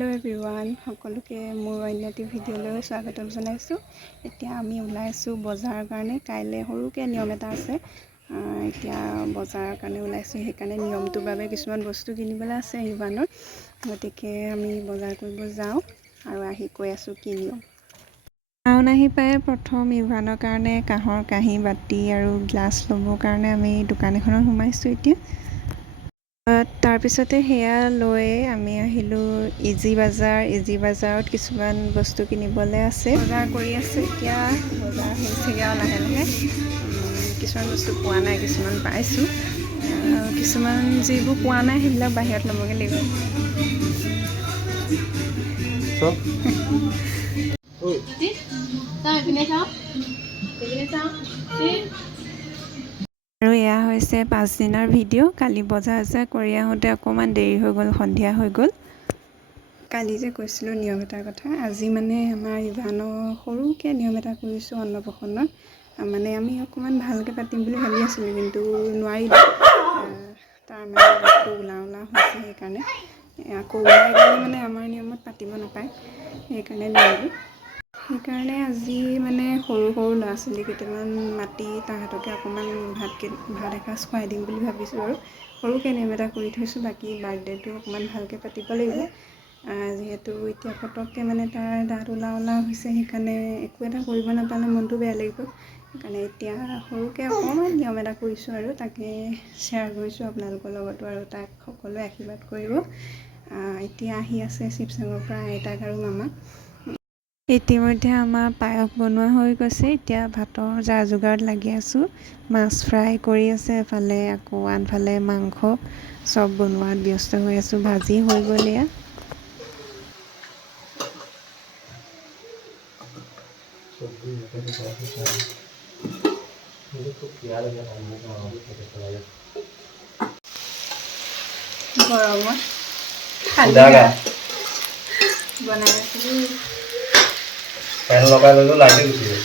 Hello' everyone, সকলোকে মোৰ অন্য এটি ভিডিঅ'লৈ স্বাগতম জনাইছোঁ। এতিয়া আমি ওলাইছোঁ বজাৰৰ কাৰণে। কাইলৈ সৰুকৈ নিয়ম এটা আছে। এতিয়া বজাৰৰ কাৰণে ওলাইছোঁ, সেইকাৰণে নিয়মটোৰ বাবে কিছুমান বস্তু কিনিবলৈ আছে ইভানৰ। গতিকে আমি বজাৰ কৰিব যাওঁ আৰু আহি কৈ আছোঁ কি নিয়ম। টাউন আহি পাই প্ৰথম ইভানৰ কাৰণে কাঁহৰ কাঁহী বাতি আৰু গ্লাছ ল'বৰ কাৰণে আমি দোকান এখনত সোমাইছোঁ। এতিয়া তাৰপিছতে সেয়া লৈ আমি আহিলোঁ ইজি বাজাৰত কিছুমান বস্তু কিনিবলৈ আছে। বজাৰ কৰি আছোঁ, এতিয়া বজাৰ হৈছেগৈ আৰু লাহে লাহে। কিছুমান বস্তু পোৱা নাই, কিছুমান পাইছোঁ। কিছুমান যিবোৰ পোৱা নাই সেইবিলাক বাহিৰত ল'বগৈ লাগিব। আৰু এয়া হৈছে 5 দিনৰ ভিডিঅ'। কালি বজাৰ কৰি আহোঁতে অকণমান দেৰি হৈ গ'ল, সন্ধিয়া হৈ গ'ল। কালি যে কৈছিলোঁ নিয়ম এটাৰ কথা, আজি মানে আমাৰ ইভানৰ সৰুকৈ নিয়ম এটা কৰিছোঁ অন্নপ্ৰসন্নৰ। মানে আমি অকণমান ভালকৈ পাতিম বুলি ভাবি আছিলোঁ, কিন্তু নোৱাৰিলোঁ। তাৰ মানে ৰ'দটো ওলাও হৈছে, সেইকাৰণে আকৌ ওলাই গ'লে মানে আমাৰ নিয়মত পাতিব নাপায়, সেইকাৰণে নোৱাৰিলোঁ। সেইকাৰণে আজি মানে সৰু ল'ৰা ছোৱালী কেইটামান মাতি তাহাঁতকে অকণমান ভাত এসাঁজ খুৱাই দিম বুলি ভাবিছোঁ। আৰু সৰুকৈ নিয়ম এটা কৰি থৈছোঁ। বাকী বাৰ্থডেটো অকণমান ভালকৈ পাতিব লাগিব, যিহেতু এতিয়া পটককৈ মানে তাৰ দাঁত ওলাও হৈছে, সেইকাৰণে একো এটা কৰিব নাপালে মনটো বেয়া লাগিব। সেইকাৰণে এতিয়া সৰুকৈ অকণমান নিয়ম এটা কৰিছোঁ আৰু তাকে শ্বেয়াৰ কৰিছোঁ আপোনালোকৰ লগতো, আৰু তাক সকলোৱে আশীৰ্বাদ কৰিব। এতিয়া আহি আছে শিৱসাগৰৰ পৰা আইতাক আৰু মামাক। ইতিমধ্যে আমাৰ পায়স বনোৱা হৈ গৈছে। এতিয়া ভাতৰ যা যোগাৰত লাগি আছোঁ। মাছ ফ্ৰাই কৰি আছে এফালে, আকৌ আনফালে মাংস চব বনোৱাত ব্যস্ত হৈ আছোঁ। ভাজি হৈ গ'ল এয়া। গৰমত বনাই আছিলোঁ। ফেন লগাই ল'লো, লাইটে গুচি গ'ল।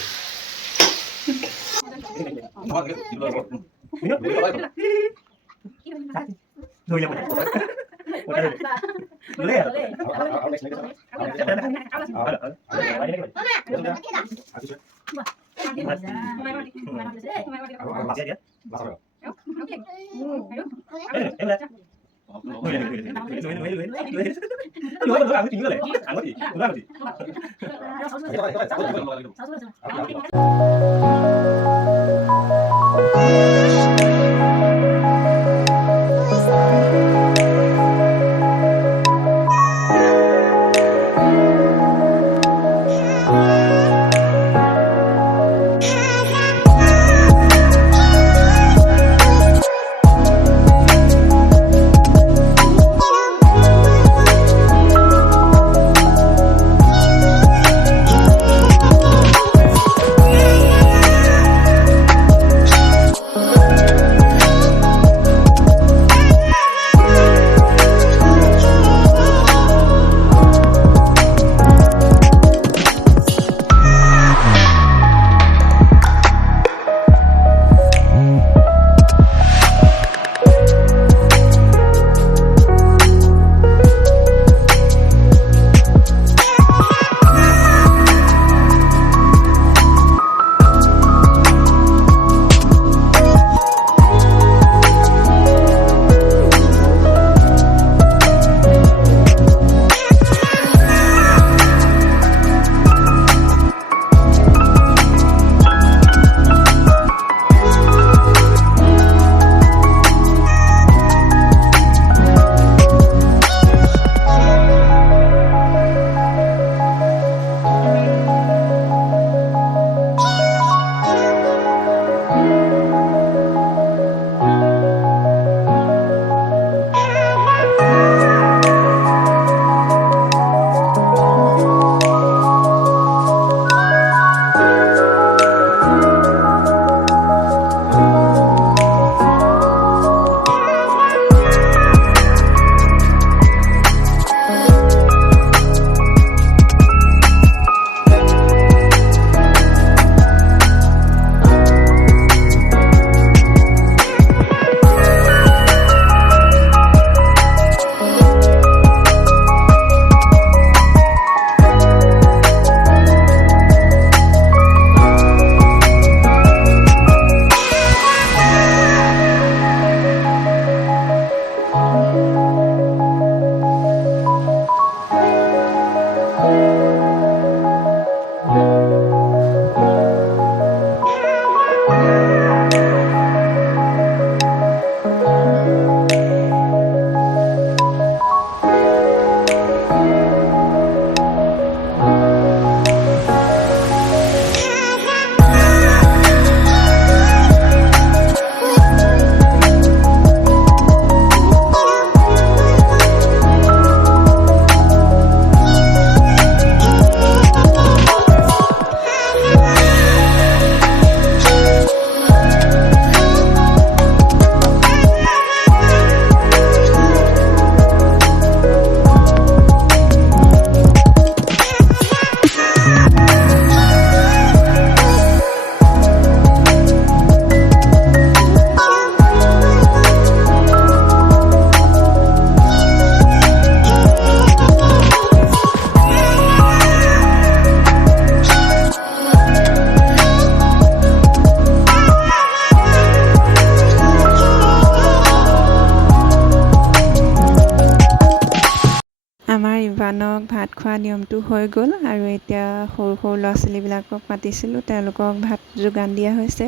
ইভানক ভাত খোৱা নিয়মটো হৈ গ'ল আৰু এতিয়া সৰু সৰু ল'ৰা ছোৱালীবিলাকক মাতিছিলোঁ, তেওঁলোকক ভাত যোগান দিয়া হৈছে।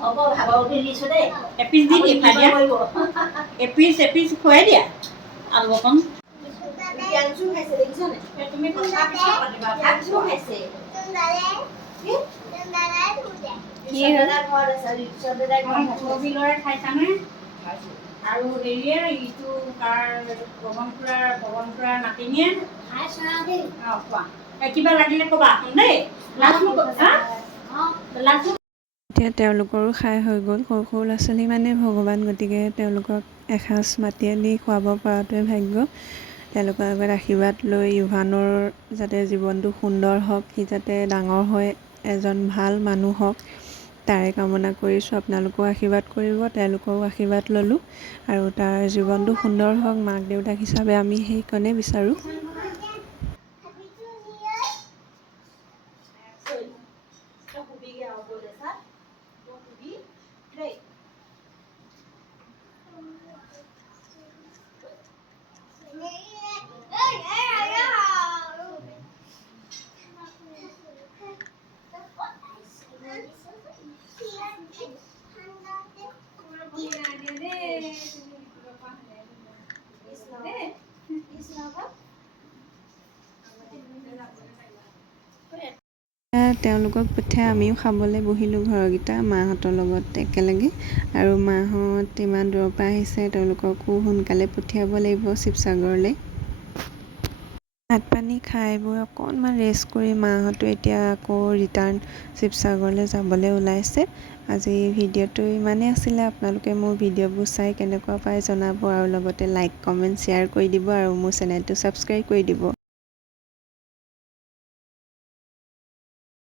হ'ব ভাগৰ উঠি দিছোঁ দেই। এপিচ দি দিয়ে খাই দিয়া। এপিচ খুৱাই দিয়া আলু অকণ। প্ৰিয়াংশু খাইছে দেখিছ নাই? তুমি কথা পিছত পাতিবা। প্ৰিয়াংশু খাইছে। কি দাদা ঘৰত আছে? ৰিক্সা দাদাই ঘৰত ল'ৰাই খাইছানে? আৰু হেৰিয়ে ইটো তাৰ পৱন খুৰাৰ নাতিনীয়ে খাইছা দেই। কোৱা কিবা লাগিলে ক'বা দেই। এতিয়া তেওঁলোকৰো খাই হৈ গ'ল। সৰু সৰু ল'ৰা ছোৱালী মানে ভগৱান, গতিকে তেওঁলোকক এসাঁজ মাতি আনি খুৱাব পৰাটোৱে ভাগ্য। তেওঁলোকৰ আগত আশীৰ্বাদ লৈ ইভানৰ যাতে জীৱনটো সুন্দৰ হওক, সি যাতে ডাঙৰ হৈ এজন ভাল মানুহ হওক, তাৰে কামনা কৰিছোঁ। আপোনালোকেও আশীৰ্বাদ কৰিব। তেওঁলোকৰো আশীৰ্বাদ ল'লোঁ আৰু তাৰ জীৱনটো সুন্দৰ হওক। মাক দেউতাক হিচাপে আমি সেইকণেই বিচাৰোঁ। তেওঁলোকক পঠিয়াই আমিও খাবলৈ বহিলোঁ ঘৰৰকেইটা মাহঁতৰ লগত একেলগে। আৰু মাহঁত ইমান দূৰৰ পৰা আহিছে, তেওঁলোককো সোনকালে পঠিয়াব লাগিব শিৱসাগৰলৈ। ভাত পানী খাই বৈ অকণমান ৰেষ্ট কৰি মাহঁতো এতিয়া আকৌ ৰিটাৰ্ণ শিৱসাগৰলৈ যাবলৈ ওলাইছে। আজি ভিডিঅ'টো ইমানেই আছিলে। আপোনালোকে মোৰ ভিডিঅ'বোৰ চাই কেনেকুৱা পায় জনাব আৰু লগতে লাইক কমেণ্ট শ্বেয়াৰ কৰি দিব আৰু মোৰ চেনেলটো ছাবস্ক্ৰাইব কৰি দিব।